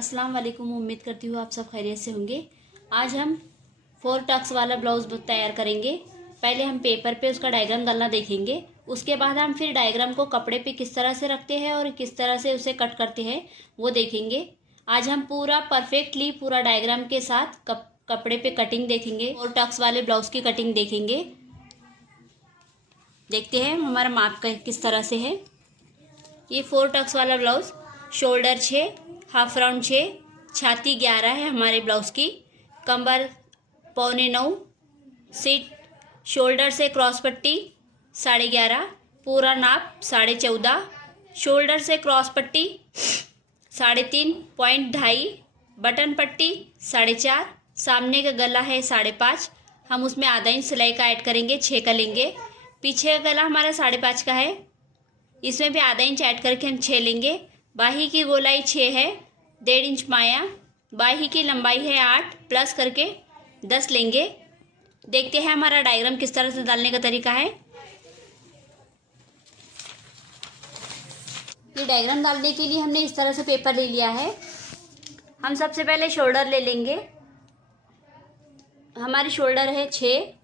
अस्सलाम वालेकुम। उम्मीद करती हूँ आप सब खैरियत से होंगे। आज हम 4 टक्स वाला ब्लाउज तैयार करेंगे। पहले हम पेपर पे उसका डायग्राम डालना देखेंगे, उसके बाद हम फिर डायग्राम को कपड़े पे किस तरह से रखते हैं और किस तरह से उसे कट करते हैं वो देखेंगे। आज हम पूरा परफेक्टली पूरा डायग्राम के साथ कपड़े पे कटिंग देखेंगे और टक्स वाले ब्लाउज की कटिंग देखेंगे। देखते हैं हमारा माप किस तरह से है। ये 4 टक्स वाला ब्लाउज, शोल्डर 6, हाफ राउंड 6, छाती 11 है हमारे ब्लाउज की, कमर 8.25, सीट शोल्डर से क्रॉस पट्टी 11.5, पूरा नाप 14.5, शोल्डर से क्रॉस पट्टी 3.5 पॉइंट 2.5, बटन पट्टी 4.5, सामने का गला है 5.5, हम उसमें आधा इंच सिलाई का ऐड करेंगे, 6 का लेंगे। पीछे का गला हमारा 5.5 का है, इसमें भी आधा इंच ऐड करके हम 6 लेंगे। बाही की गोलाई 6 है, 1.5 इंच माया, बाही की लंबाई है 8, प्लस करके 10 लेंगे। देखते हैं हमारा डायग्राम किस तरह से डालने का तरीका है। ये डायग्राम डालने के लिए हमने इस तरह से पेपर ले लिया है। हम सबसे पहले शोल्डर ले लेंगे। हमारी शोल्डर है 6।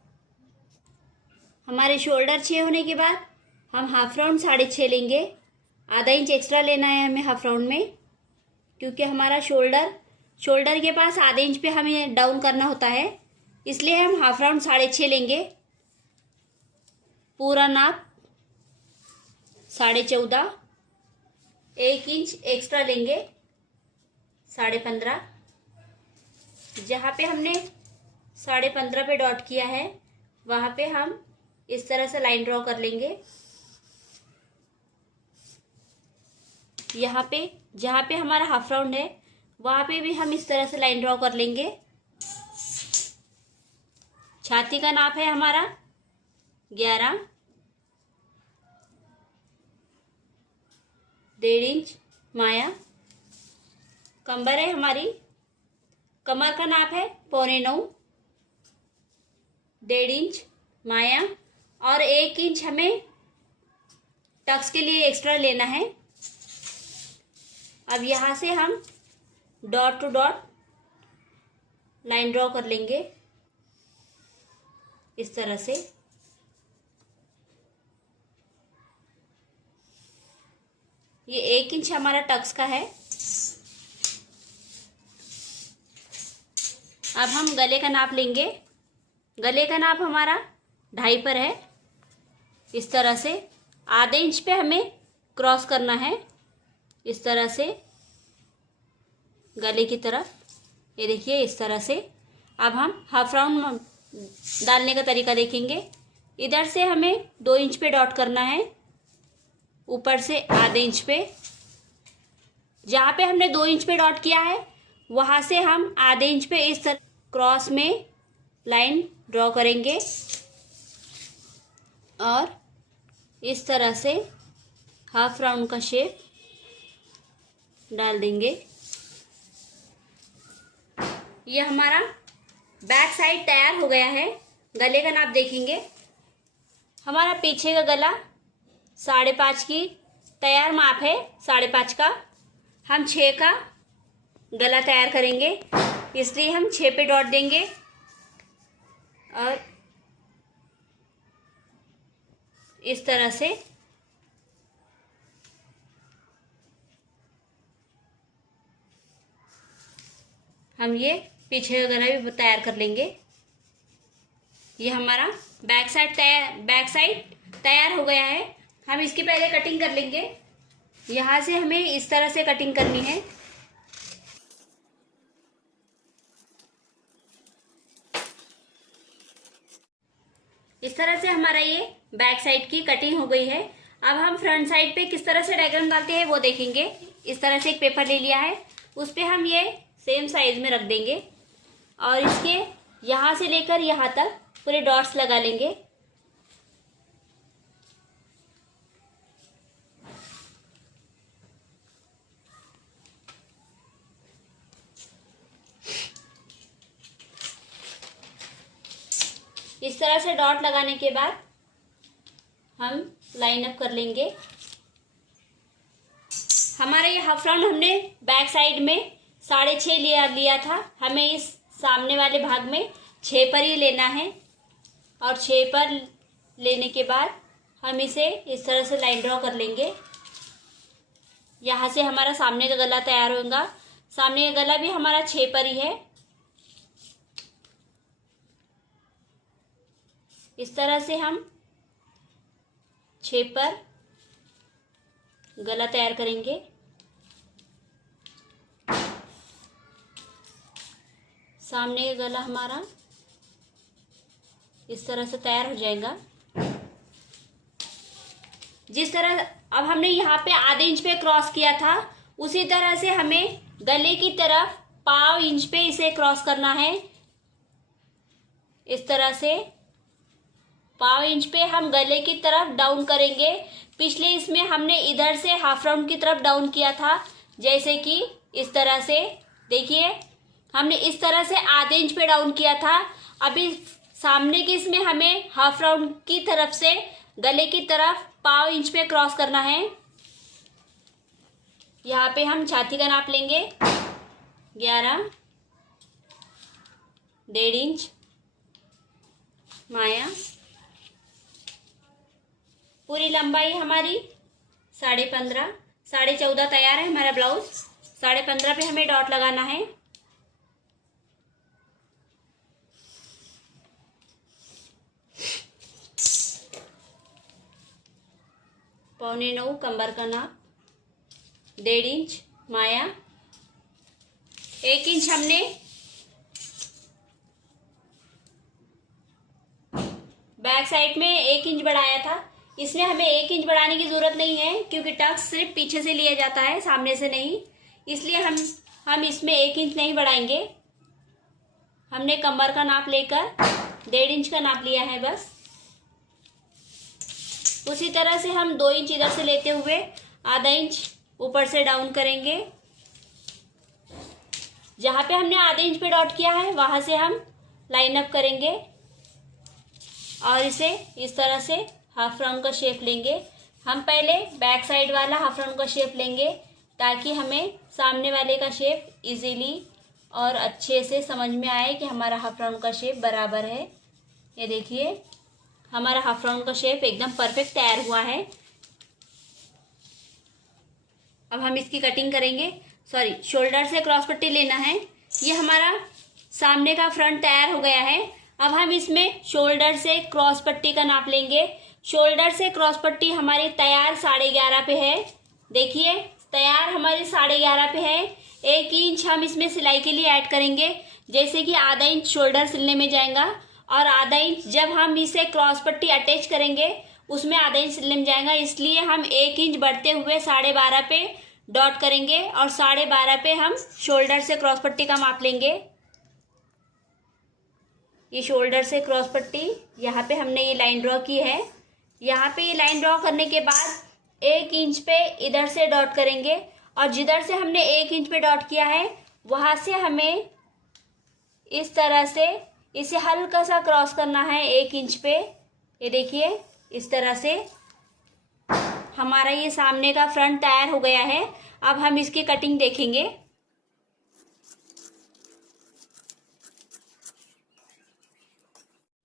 हमारे शोल्डर 6 होने के बाद हम हाफ राउंड 6.5 लेंगे। आधा इंच एक्स्ट्रा लेना है हमें हाफ राउंड में, क्योंकि हमारा शोल्डर के पास आधे इंच पे हमें डाउन करना होता है, इसलिए हम हाफ राउंड 6.5 लेंगे। पूरा नाप 14.5, 1 इंच एक्स्ट्रा लेंगे 15.5। जहाँ पे हमने 15.5 पे डॉट किया है वहाँ पे हम इस तरह से लाइन ड्रॉ कर लेंगे। यहाँ पे जहाँ पे हमारा हाफ राउंड है वहाँ पे भी हम इस तरह से लाइन ड्रॉ कर लेंगे। छाती का नाप है हमारा 11, 1.5 इंच माया, कमर है हमारी, कमर का नाप है 8.25, 1.5 इंच माया, और 1 इंच हमें टक्स के लिए एक्स्ट्रा लेना है। अब यहाँ से हम dot to dot line draw कर लेंगे इस तरह से। ये 1 इंच हमारा टक्स का है। अब हम गले का नाप लेंगे। गले का नाप हमारा 2.5 पर है। इस तरह से आधे इंच पे हमें क्रॉस करना है, इस तरह से गले की तरफ। ये देखिए इस तरह से। अब हम हाफ राउंड डालने का तरीका देखेंगे। इधर से हमें 2 इंच पे डॉट करना है, ऊपर से आधे इंच पे। जहाँ पे हमने 2 इंच पे डॉट किया है वहाँ से हम आधे इंच पे इस तरह क्रॉस में लाइन ड्रॉ करेंगे और इस तरह से हाफ राउंड का शेप डाल देंगे। ये हमारा बैक साइड तैयार हो गया है। गले का नाप देखेंगे। हमारा पीछे का गला 5.5 की तैयार माप है, 5.5 का। हम 6 का गला तैयार करेंगे, इसलिए हम 6 पे डॉट देंगे और इस तरह से हम ये पीछे का गला भी तैयार कर लेंगे। ये हमारा बैक साइड तैयार हो गया है। हम इसकी पहले कटिंग कर लेंगे। यहाँ से हमें इस तरह से कटिंग करनी है। इस तरह से हमारा ये बैक साइड की कटिंग हो गई है। अब हम फ्रंट साइड पे किस तरह से डायग्राम डालते हैं वो देखेंगे। इस तरह से एक पेपर ले लिया है, उस पे हम ये सेम साइज में रख देंगे और इसके यहाँ से लेकर यहाँ तक पूरे डॉट्स लगा लेंगे। इस तरह से डॉट लगाने के बाद हम लाइन अप कर लेंगे। हमारा ये हाफ राउंड हमने बैक साइड में 6.5 लिया था, हमें इस सामने वाले भाग में 6 पर ही लेना है। और 6 पर लेने के बाद हम इसे इस तरह से लाइन ड्रॉ कर लेंगे। यहाँ से हमारा सामने का गला तैयार होगा। सामने का गला भी हमारा 6 पर ही है। इस तरह से हम 6 पर गला तैयार करेंगे। सामने का गला हमारा इस तरह से तैयार हो जाएगा। जिस तरह अब हमने यहाँ पे आधे इंच पे क्रॉस किया था, उसी तरह से हमें गले की तरफ 1/2 इंच पे इसे क्रॉस करना है। इस तरह से 1/2 इंच पे हम गले की तरफ डाउन करेंगे। पिछले इसमें हमने इधर से हाफ राउंड की तरफ डाउन किया था, जैसे कि इस तरह से देखिए हमने इस तरह से आधे इंच पे डाउन किया था। अभी सामने की इसमें हमें हाफ राउंड की तरफ से गले की तरफ 1/2 इंच पे क्रॉस करना है। यहाँ पे हम छाती का नाप लेंगे 11, 1.5 इंच माया। पूरी लंबाई हमारी 15.5, 14.5 तैयार है हमारा ब्लाउज। 15.5 पे हमें डॉट लगाना है। पौने 9 कमर का नाप, 1.5 इंच माया। 1 इंच हमने बैक साइड में 1 इंच बढ़ाया था। इसमें हमें 1 इंच बढ़ाने की जरूरत नहीं है, क्योंकि टक्स सिर्फ पीछे से लिया जाता है, सामने से नहीं। इसलिए हम इसमें 1 इंच नहीं बढ़ाएंगे। हमने कमर का नाप लेकर 1.5 इंच का नाप लिया है बस। उसी तरह से हम 2 इंच इधर से लेते हुए आधा इंच ऊपर से डाउन करेंगे। जहाँ पे हमने आधे इंच पे डॉट किया है वहां से हम लाइन अप करेंगे और इसे इस तरह से हाफ राउंड का शेप लेंगे। हम पहले बैक साइड वाला हाफ राउंड का शेप लेंगे, ताकि हमें सामने वाले का शेप इजीली और अच्छे से समझ में आए कि हमारा हाफ राउंड का शेप बराबर है। ये देखिए हमारा हाफ राउंड का शेप एकदम परफेक्ट तैयार हुआ है। अब हम इसकी कटिंग करेंगे। शोल्डर से क्रॉस पट्टी लेना है। ये हमारा सामने का फ्रंट तैयार हो गया है। अब हम इसमें शोल्डर से क्रॉस पट्टी का नाप लेंगे। शोल्डर से क्रॉस पट्टी हमारी तैयार 11.5 पे है। देखिए तैयार हमारी 11.5 पे है। 1 इंच हम इसमें सिलाई के लिए ऐड करेंगे, जैसे कि आधा इंच शोल्डर सिलने में जाएगा और आधा इंच जब हम इसे क्रॉस पट्टी अटैच करेंगे उसमें आधा इंच सिलने में जाएगा। इसलिए हम 1 इंच बढ़ते हुए 12.5 पे डॉट करेंगे और 12.5 पे हम शोल्डर से क्रॉस पट्टी का माप लेंगे। ये शोल्डर से क्रॉस पट्टी यहाँ पे हमने ये लाइन ड्रॉ की है। यहाँ पे ये लाइन ड्रॉ करने के बाद 1 इंच पे इधर से डॉट करेंगे और जिधर से हमने 1 इंच पे डॉट किया है वहां से हमें इस तरह से इसे हल्का सा क्रॉस करना है 1 इंच पे। ये देखिए इस तरह से हमारा ये सामने का फ्रंट तैयार हो गया है। अब हम इसकी कटिंग देखेंगे।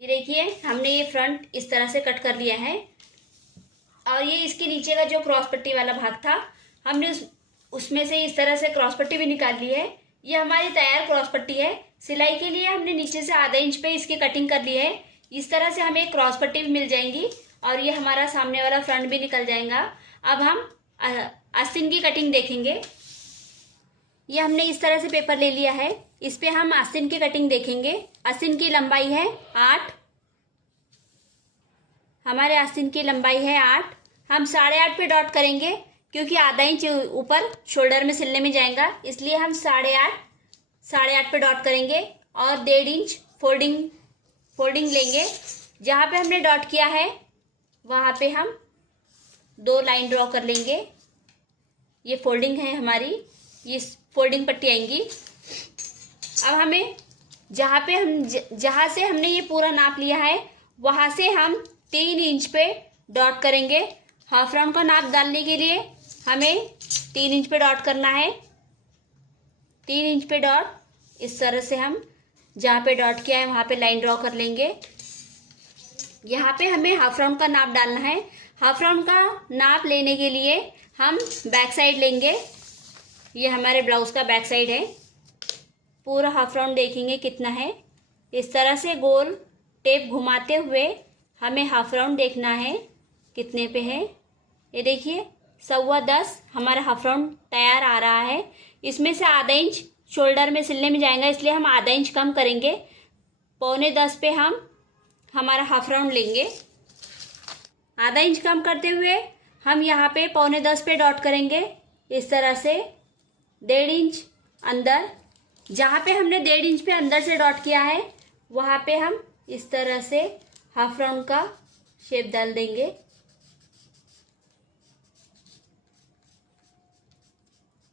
ये देखिए हमने ये फ्रंट इस तरह से कट कर लिया है और ये इसके नीचे का जो क्रॉस पट्टी वाला भाग था हमने उसमें से इस तरह से क्रॉस पट्टी भी निकाल ली है। ये हमारी तैयार क्रॉस पट्टी है। सिलाई के लिए हमने नीचे से आधा इंच पे इसकी कटिंग कर ली है। इस तरह से हमें क्रॉस पट्टी भी मिल जाएंगी और ये हमारा सामने वाला फ्रंट भी निकल जाएगा। अब हम आस्तीन की कटिंग देखेंगे। ये हमने इस तरह से पेपर ले लिया है, इस पे हम आस्तीन की कटिंग देखेंगे। आस्तीन की लंबाई है 8। हमारे आस्तीन की लंबाई है 8। हम 8.5 पे डॉट करेंगे, क्योंकि आधा इंच ऊपर शोल्डर में सिलने में जाएगा, इसलिए हम 8.5 पे डॉट करेंगे और 1.5 इंच फोल्डिंग लेंगे। जहाँ पे हमने डॉट किया है वहाँ पे हम 2 लाइन ड्रॉ कर लेंगे। ये फोल्डिंग है हमारी, ये फोल्डिंग पट्टी आएंगी। अब हमें जहाँ से हमने ये पूरा नाप लिया है वहाँ से हम 3 इंच पे डॉट करेंगे। हाफ राउंड का नाप डालने के लिए हमें 3 इंच पे डॉट करना है। 3 इंच पे डॉट इस तरह से हम जहाँ पे डॉट किया है वहाँ पे लाइन ड्रॉ कर लेंगे। यहाँ पे हमें हाफ राउंड का नाप डालना है। हाफ राउंड का नाप लेने के लिए हम बैक साइड लेंगे। ये हमारे ब्लाउज का बैक साइड है। पूरा हाफ राउंड देखेंगे कितना है। इस तरह से गोल टेप घुमाते हुए हमें हाफ राउंड देखना है कितने पे है। ये देखिए 10.25 हमारा हाफ राउंड तैयार आ रहा है। इसमें से आधा इंच शोल्डर में सिलने में जाएगा, इसलिए हम आधा इंच कम करेंगे। 9.25 पे हम हमारा हाफ राउंड लेंगे। आधा इंच कम करते हुए हम यहाँ पे 9.25 पे डॉट करेंगे इस तरह से। 1.5 इंच अंदर, जहाँ पे हमने 1.5 इंच पे अंदर से डॉट किया है वहाँ पे हम इस तरह से हाफ राउंड का शेप डाल देंगे।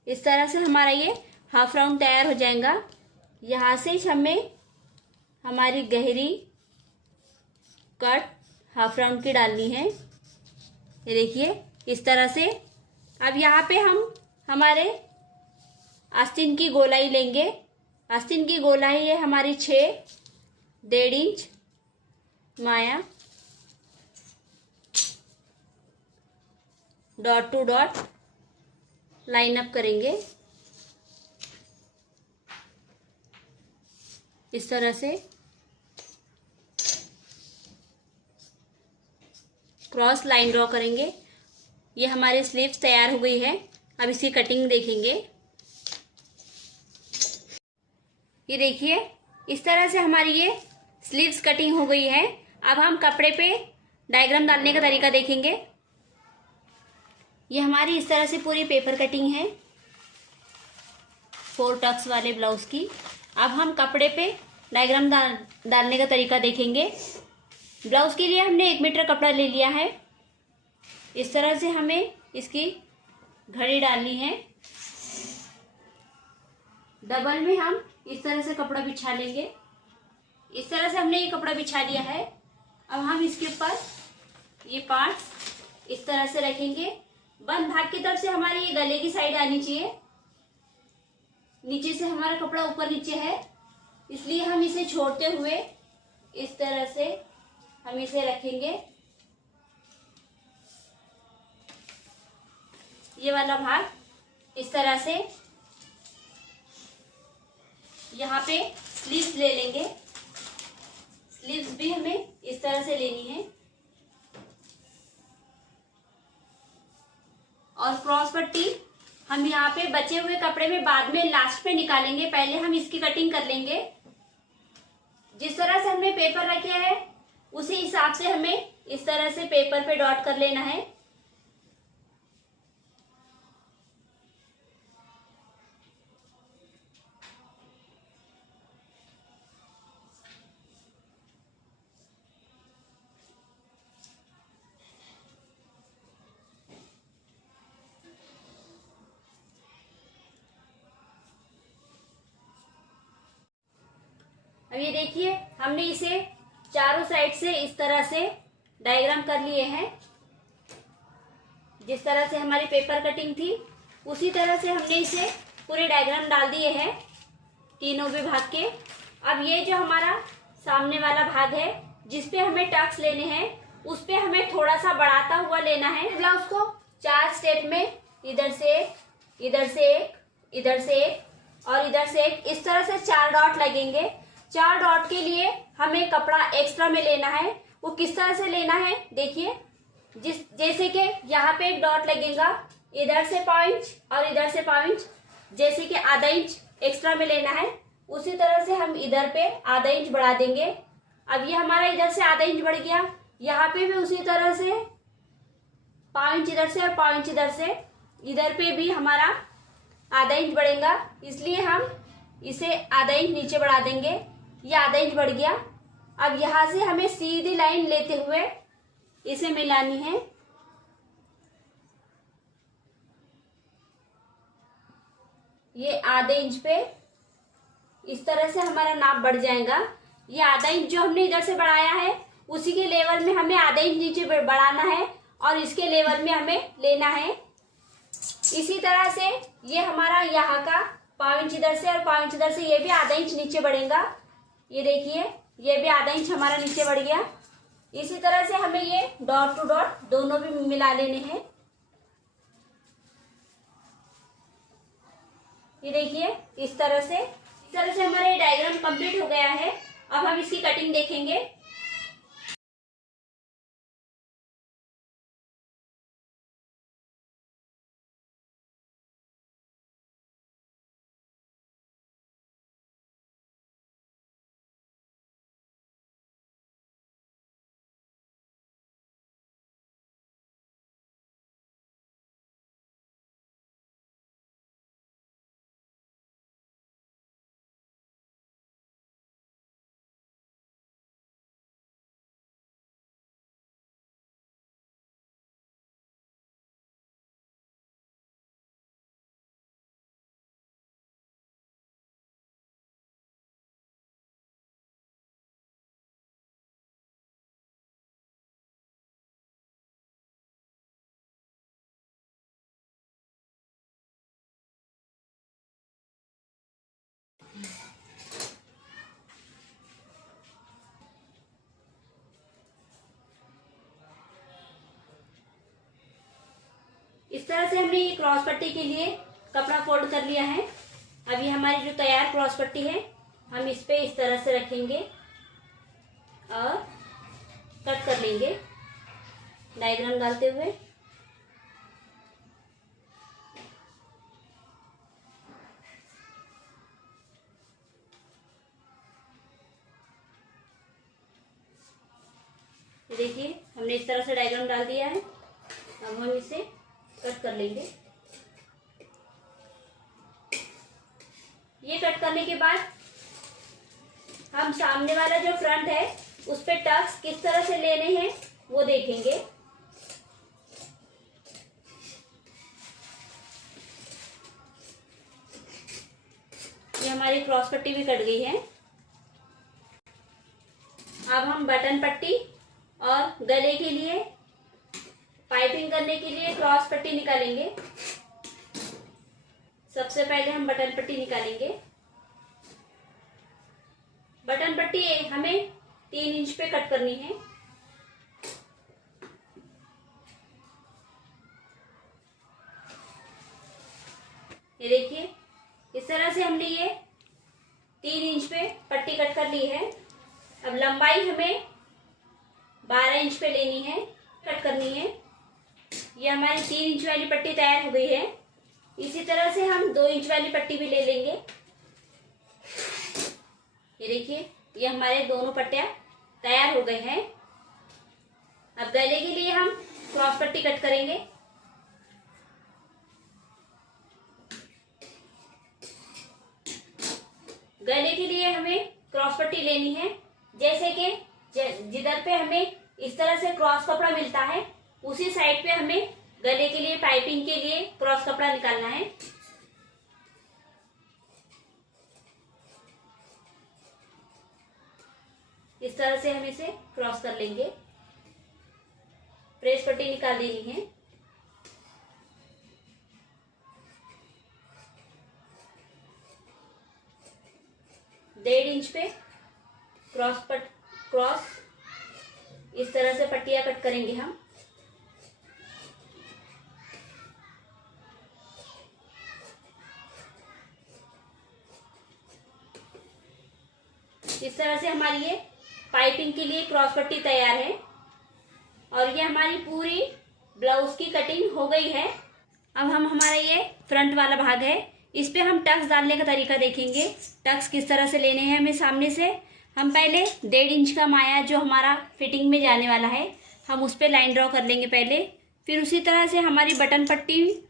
इस तरह से हमारा ये हाफ राउंड तैयार हो जाएगा। यहाँ से हमें हमारी गहरी कट हाफ राउंड की डालनी है। ये देखिए इस तरह से। अब यहाँ पे हम हमारे आस्तीन की गोलाई लेंगे। आस्तीन की गोलाई है हमारी 6, 1.5 इंच माया, dot to dot line up करेंगे इस तरह से। क्रॉस लाइन ड्रॉ करेंगे। ये हमारी स्लीव्स तैयार हो गई है। अब इसकी कटिंग देखेंगे। ये देखिए इस तरह से हमारी ये स्लीव्स कटिंग हो गई है। अब हम कपड़े पे डायग्राम डालने का तरीका देखेंगे। ये हमारी इस तरह से पूरी पेपर कटिंग है 4 टक्स वाले ब्लाउज की। अब हम कपड़े पे डायग्राम डालने का तरीका देखेंगे। ब्लाउज के लिए हमने 1 मीटर कपड़ा ले लिया है। इस तरह से हमें इसकी घड़ी डालनी है। डबल में हम इस तरह से कपड़ा बिछा लेंगे। इस तरह से हमने ये कपड़ा बिछा लिया है। अब हम इसके ऊपर ये पार्ट इस तरह से रखेंगे। बंद भाग की तरफ से हमारी ये गले की साइड आनी चाहिए। नीचे से हमारा कपड़ा ऊपर नीचे है, इसलिए हम इसे छोड़ते हुए इस तरह से हम इसे रखेंगे। ये वाला भाग इस तरह से। यहाँ पे स्लीव्स ले लेंगे। स्लीव्स भी हमें इस तरह से लेनी है। और क्रॉस पट्टी हम यहाँ पे बचे हुए कपड़े में बाद में लास्ट में निकालेंगे। पहले हम इसकी कटिंग कर लेंगे। जिस तरह से हमने पेपर रखे हैं उसी हिसाब से हमें इस तरह से पेपर पे डॉट कर लेना है। अब ये देखिए हमने इसे चारों साइड से इस तरह से डायग्राम कर लिए हैं। जिस तरह से हमारी पेपर कटिंग थी उसी तरह से हमने इसे पूरे डायग्राम डाल दिए हैं तीनों भी भाग के। अब ये जो हमारा सामने वाला भाग है जिसपे हमें टक्स लेने हैं उस पे हमें थोड़ा सा बढ़ाता हुआ लेना है। ब्लाउज को 4 स्टेप में इधर से एक, इधर से एक, इधर से एक और इधर से एक, इस तरह से 4 डॉट लगेंगे। 4 डॉट के लिए हमें कपड़ा एक्स्ट्रा में लेना है। वो किस तरह से लेना है देखिए। जैसे कि यहाँ पे एक डॉट लगेगा, इधर से 5 इंच और इधर से 5 इंच, जैसे कि आधा इंच एक्स्ट्रा में लेना है। उसी तरह से हम इधर पे आधा इंच बढ़ा देंगे। अब ये हमारा इधर से आधा इंच बढ़ गया। यहाँ पे भी उसी तरह से 5 इंच इधर से और 5 इंच इधर से। इधर पे भी हमारा आधा इंच बढ़ेगा, इसलिए हम इसे आधा इंच नीचे बढ़ा देंगे। ये आधा इंच बढ़ गया। अब यहाँ से हमें सीधी लाइन लेते हुए इसे मिलानी है। ये आधे इंच पे इस तरह से हमारा नाप बढ़ जाएगा। ये आधा इंच जो हमने इधर से बढ़ाया है उसी के लेवल में हमें आधा इंच नीचे बढ़ाना है और इसके लेवल में हमें लेना है। इसी तरह से ये हमारा यहाँ का पाव इंच इधर से और पाव इंच इधर से, ये भी आधा इंच नीचे बढ़ेगा। ये देखिए, ये भी आधा इंच हमारा नीचे बढ़ गया। इसी तरह से हमें ये डॉट टू डॉट दोनों भी मिला लेने हैं। ये देखिए, इस तरह से हमारा ये डायग्राम कंप्लीट हो गया है। अब हम इसकी कटिंग देखेंगे। इस तरह से हमने ये क्रॉस पट्टी के लिए कपड़ा फोल्ड कर लिया है। अब ये हमारी जो तैयार क्रॉस पट्टी है, हम इस पे इस तरह से रखेंगे और कट कर लेंगे डायग्राम डालते हुए। देखिए, हमने इस तरह से डायग्राम डाल दिया है। अब हम इसे कट कर लेंगे। ये कट करने के बाद हम सामने वाला जो फ्रंट है उस पे टक्स किस तरह से लेने हैं वो देखेंगे। ये हमारी क्रॉस पट्टी भी कट गई है। अब हम बटन पट्टी और गले के लिए पाइपिंग करने के लिए क्रॉस पट्टी निकालेंगे। सबसे पहले हम बटन पट्टी निकालेंगे। बटन पट्टी हमें 3 इंच पे कट करनी है। ये देखिए, इस तरह से हमने ये 3 इंच पे पट्टी कट कर ली है। अब लंबाई हमें 12 इंच पे लेनी है, कट करनी है। ये हमारी 3 इंच वाली पट्टी तैयार हो गई है। इसी तरह से हम 2 इंच वाली पट्टी भी ले लेंगे। ये देखिए, ये हमारे दोनों पट्टियां तैयार हो गए हैं। अब गले के लिए हम क्रॉस पट्टी कट करेंगे। गले के लिए हमें क्रॉस पट्टी लेनी है। जैसे कि जिधर पे हमें इस तरह से क्रॉस कपड़ा मिलता है, उसी साइड पे हमें गले के लिए पाइपिंग के लिए क्रॉस कपड़ा निकालना है। इस तरह से हम इसे क्रॉस कर लेंगे। प्रेस पट्टी निकाल देनी है। डेढ़ इंच पे क्रॉस इस तरह से पट्टियां कट करेंगे हम। इस तरह से हमारी ये पाइपिंग के लिए क्रॉस पट्टी तैयार है और ये हमारी पूरी ब्लाउज की कटिंग हो गई है। अब हम हमारा ये फ्रंट वाला भाग है, इस पे हम टक्स डालने का तरीका देखेंगे। टक्स किस तरह से लेने हैं हमें सामने से। हम पहले 1.5 इंच का माया जो हमारा फिटिंग में जाने वाला है, हम उस पे लाइन ड्रॉ कर लेंगे पहले। फिर उसी तरह से हमारी बटन पट्टी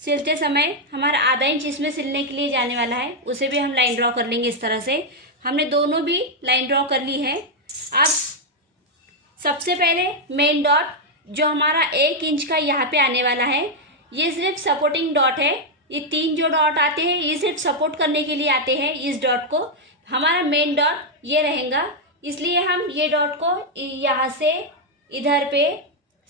सिलते समय हमारा आधा इंच इसमें सिलने के लिए जाने वाला है, उसे भी हम लाइन ड्रॉ कर लेंगे। इस तरह से हमने दोनों भी लाइन ड्रॉ कर ली है। अब सबसे पहले मेन डॉट जो हमारा 1 इंच का यहाँ पे आने वाला है, ये सिर्फ सपोर्टिंग डॉट है। ये 3 जो डॉट आते हैं ये सिर्फ सपोर्ट करने के लिए आते हैं। इस डॉट को हमारा मेन डॉट ये रहेगा, इसलिए हम ये डॉट को यहाँ से इधर पे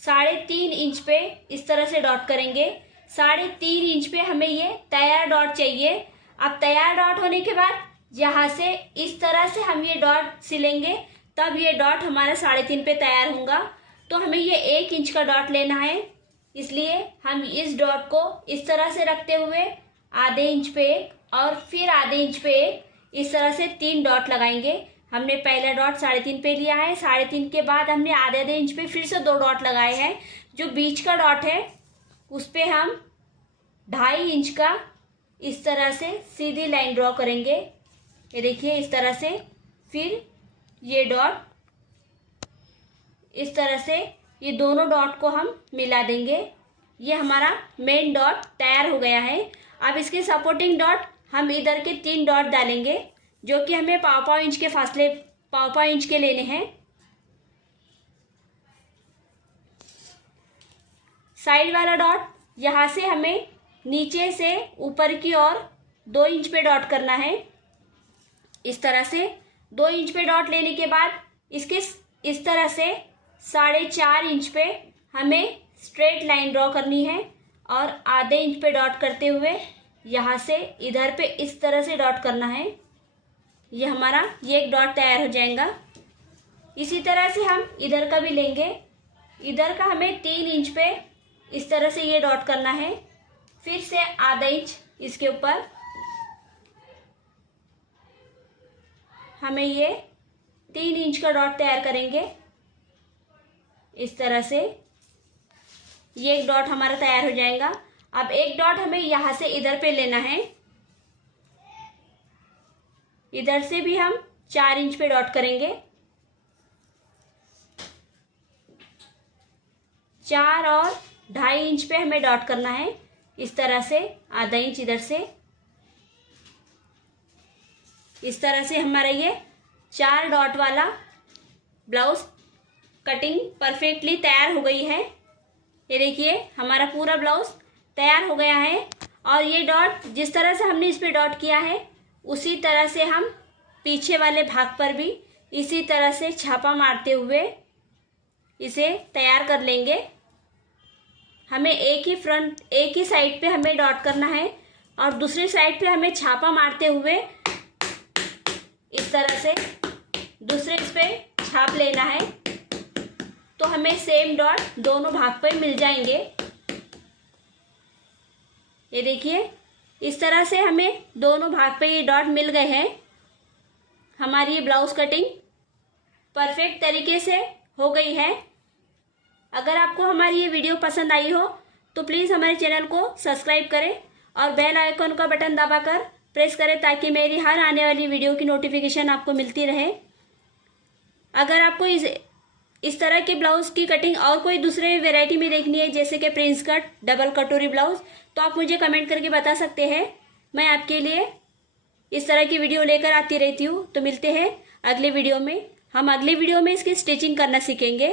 3.5 इंच पे इस तरह से डॉट करेंगे। 3.5 इंच पे हमें ये तैयार डॉट चाहिए। अब तैयार डॉट होने के बाद यहाँ से इस तरह से हम ये डॉट सिलेंगे, तब ये डॉट हमारा 3.5 पे तैयार होगा। तो हमें ये 1 इंच का डॉट लेना है, इसलिए हम इस डॉट को इस तरह से रखते हुए आधे इंच पे एक और फिर आधे इंच पे एक, इस तरह से 3 डॉट लगाएंगे। हमने पहला डॉट 3.5 पे लिया है, 3.5 के बाद हमने आधे आधे इंच पे फिर से 2 डॉट लगाए हैं। जो बीच का डॉट है उस पे हम 2.5 इंच का इस तरह से सीधी लाइन ड्रॉ करेंगे। ये देखिए इस तरह से, फिर ये डॉट इस तरह से, ये दोनों डॉट को हम मिला देंगे। ये हमारा मेन डॉट तैयार हो गया है। अब इसके सपोर्टिंग डॉट हम इधर के 3 डॉट डालेंगे, जो कि हमें पाव इंच के फासले पाव इंच के लेने हैं। साइड वाला डॉट यहाँ से हमें नीचे से ऊपर की ओर 2 इंच पे डॉट करना है। इस तरह से 2 इंच पे डॉट लेने के बाद इसके इस तरह से 4.5 इंच पे हमें स्ट्रेट लाइन ड्रॉ करनी है और आधे इंच पे डॉट करते हुए यहाँ से इधर पे इस तरह से डॉट करना है। ये हमारा ये एक डॉट तैयार हो जाएगा। इसी तरह से हम इधर का भी लेंगे। इधर का हमें 3 इंच पे इस तरह से ये डॉट करना है, फिर से आधा इंच इसके ऊपर हमें ये 3 इंच का डॉट तैयार करेंगे। इस तरह से ये एक डॉट हमारा तैयार हो जाएगा। अब एक डॉट हमें यहाँ से इधर पे लेना है, इधर से भी हम 4 इंच पे डॉट करेंगे। 4 और 2.5 इंच पे हमें डॉट करना है। इस तरह से आधा इंच इधर से, इस तरह से हमारा ये 4 डॉट वाला ब्लाउज कटिंग परफेक्टली तैयार हो गई है। ये देखिए हमारा पूरा ब्लाउज तैयार हो गया है। और ये डॉट जिस तरह से हमने इस पे डॉट किया है उसी तरह से हम पीछे वाले भाग पर भी इसी तरह से छापा मारते हुए इसे तैयार कर लेंगे। हमें एक ही साइड पे हमें डॉट करना है और दूसरी साइड पे हमें छापा मारते हुए इस तरह से दूसरे इस पे छाप लेना है, तो हमें सेम डॉट दोनों भाग पे मिल जाएंगे। ये देखिए इस तरह से हमें दोनों भाग पे ये डॉट मिल गए हैं। हमारी ये ब्लाउज कटिंग परफेक्ट तरीके से हो गई है। अगर आपको हमारी ये वीडियो पसंद आई हो तो प्लीज़ हमारे चैनल को सब्सक्राइब करें और बेल आइकन का बटन दबाकर प्रेस करें ताकि मेरी हर आने वाली वीडियो की नोटिफिकेशन आपको मिलती रहे। अगर आपको इस तरह के ब्लाउज की कटिंग और कोई दूसरे वैरायटी में देखनी है, जैसे कि प्रिंस कट, डबल कटोरी ब्लाउज, तो आप मुझे कमेंट करके बता सकते हैं। मैं आपके लिए इस तरह की वीडियो लेकर आती रहती हूँ। तो मिलते हैं अगले वीडियो में। हम अगले वीडियो में इसकी स्टिचिंग करना सीखेंगे।